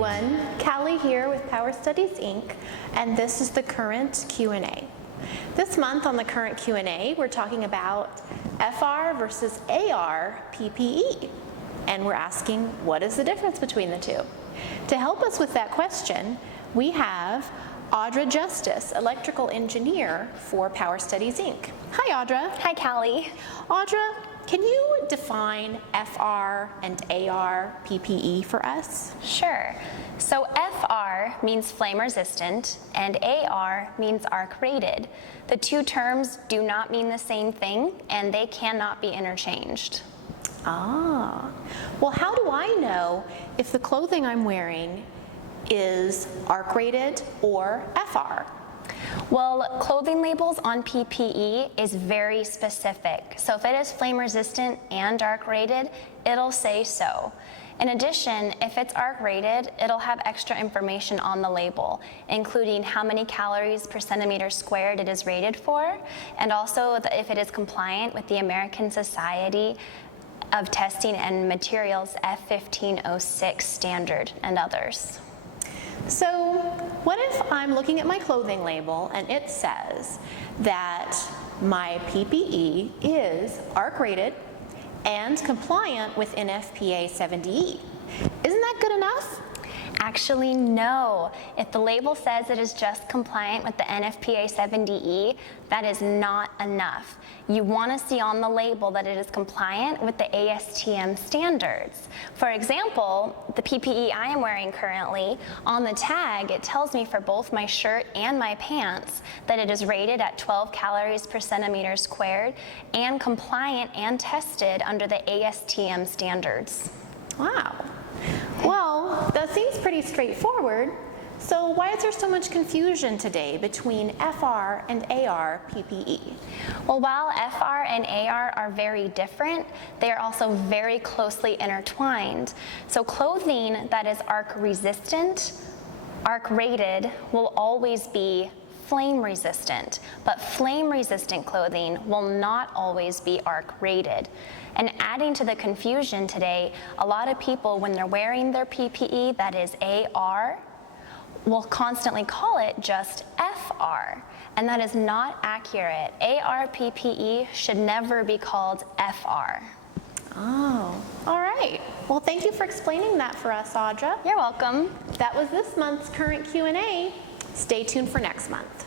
everyone, Callie here with Power Studies Inc., and this is the current Q&A. This month on the current Q&A, we're talking about FR versus AR PPE, and we're asking what is the difference between the two. To help us with that question, we have Audra Justice, electrical engineer for Power Studies Inc. Hi, Audra. Hi, Callie. Audra, can you define FR and AR PPE for us? Sure. So FR means flame resistant and AR means arc rated. The two terms do not mean the same thing and they cannot be interchanged. Ah, well, how do I know if the clothing I'm wearing is arc rated or FR? Well, clothing labels on PPE is very specific. So if it is flame resistant and arc rated, it'll say so. In addition, if it's arc rated, it'll have extra information on the label, including how many calories per centimeter squared it is rated for, and also if it is compliant with the American Society of Testing and Materials F1506 standard and others. So what if I'm looking at my clothing label and it says that my PPE is arc rated and compliant with NFPA 70E? Isn't that good enough? Actually, no. If the label says it is just compliant with the NFPA 70E, that is not enough. You want to see on the label that it is compliant with the ASTM standards. For example, the PPE I am wearing currently, on the tag, it tells me for both my shirt and my pants that it is rated at 12 calories per centimeter squared and compliant and tested under the ASTM standards. Wow. Well, that seems pretty straightforward. So why is there so much confusion today between FR and AR PPE? Well, while FR and AR are very different, they are also very closely intertwined. So clothing that is arc resistant, arc rated, will always be flame resistant, but flame resistant clothing will not always be arc rated. And adding to the confusion today, a lot of people, when they're wearing their PPE that is AR, will constantly call it just FR, and that is not accurate. AR PPE should never be called FR. Oh, all right. Well, thank you for explaining that for us, Audra. You're welcome. That was this month's current Q&A. Stay tuned for next month.